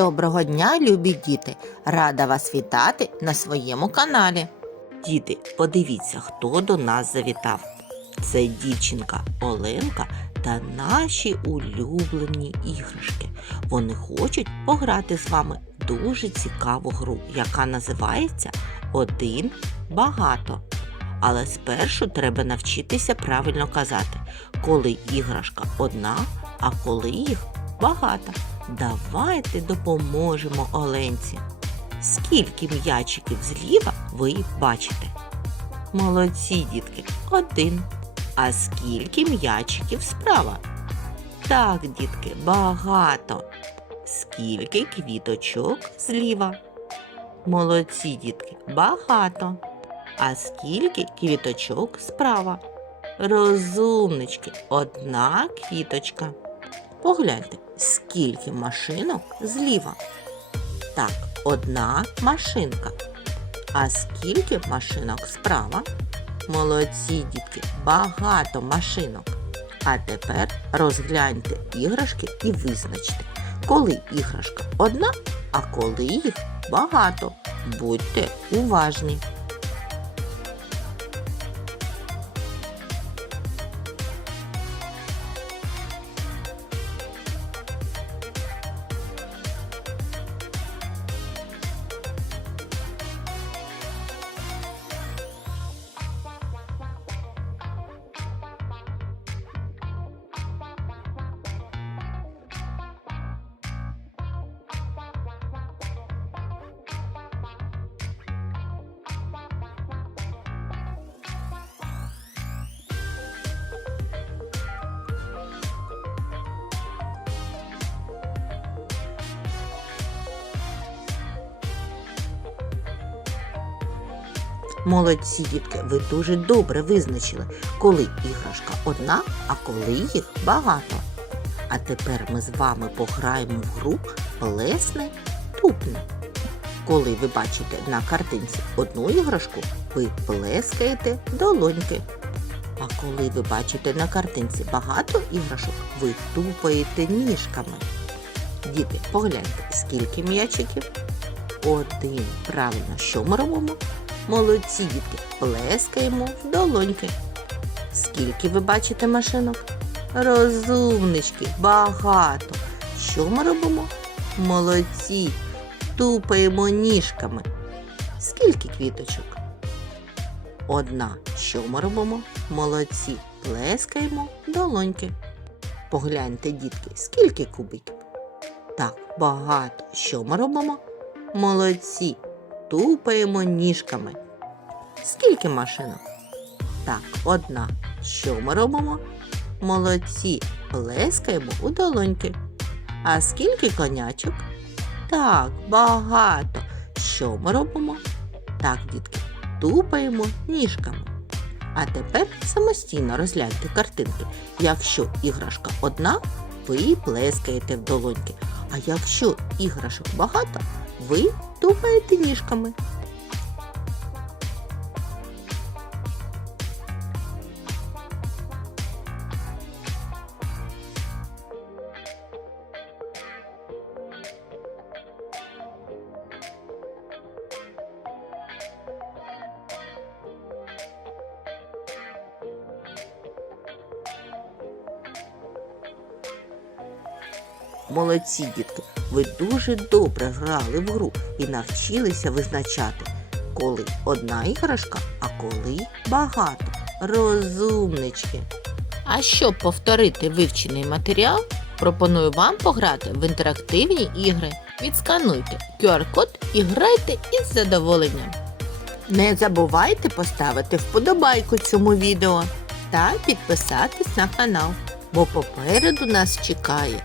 Доброго дня, любі діти! Рада вас вітати на своєму каналі. Діти, подивіться, хто до нас завітав. Це дівчинка Оленка та наші улюблені іграшки. Вони хочуть пограти з вами дуже цікаву гру, яка називається Один багато. Але спершу треба навчитися правильно казати, коли іграшка одна, а коли їх багато. Давайте допоможемо Оленці. Скільки м'ячиків зліва ви бачите? Молодці, дітки, один. А скільки м'ячиків справа? Так, дітки, багато. Скільки квіточок зліва? Молодці, дітки, багато. А скільки квіточок справа? Розумнички, одна квіточка. Погляньте, скільки машинок зліва. Так, одна машинка. А скільки машинок справа? Молодці, дітки, багато машинок. А тепер розгляньте іграшки і визначте, коли іграшка одна, а коли їх багато. Будьте уважні. Молодці, дітки, ви дуже добре визначили, коли іграшка одна, а коли їх багато. А тепер ми з вами пограємо в гру плесне тупне. Коли ви бачите на картинці одну іграшку, ви плескаєте долоньки. А коли ви бачите на картинці багато іграшок, ви тупаєте ніжками. Діти, погляньте, скільки м'ячиків? Один. Правильно, що ми робимо? Молодці, дітки, плескаємо в долоньки. Скільки ви бачите машинок? Розумнички, багато. Що ми робимо? Молодці, тупаємо ніжками. Скільки квіточок? Одна. Що ми робимо? Молодці, плескаємо долоньки. Погляньте, дітки, скільки кубиків? Так, багато. Що ми робимо? Молодці, тупаємо ніжками. Скільки машинок? Так, одна. Що ми робимо? Молодці, плескаємо у долоньки. А скільки конячок? Так, багато. Що ми робимо? Так, дітки, тупаємо ніжками. А тепер самостійно розгляньте картинки. Якщо іграшка одна, ви плескаєте в долоньки. А якщо іграшок багато, ви тупаєте ніжками. Молодці, дітки, ви дуже добре грали в гру і навчилися визначати, коли одна іграшка, а коли багато. Розумнички. А щоб повторити вивчений матеріал, пропоную вам пограти в інтерактивні ігри. Відскануйте QR-код і грайте із задоволенням. Не забувайте поставити вподобайку цьому відео та підписатись на канал, бо попереду нас чекає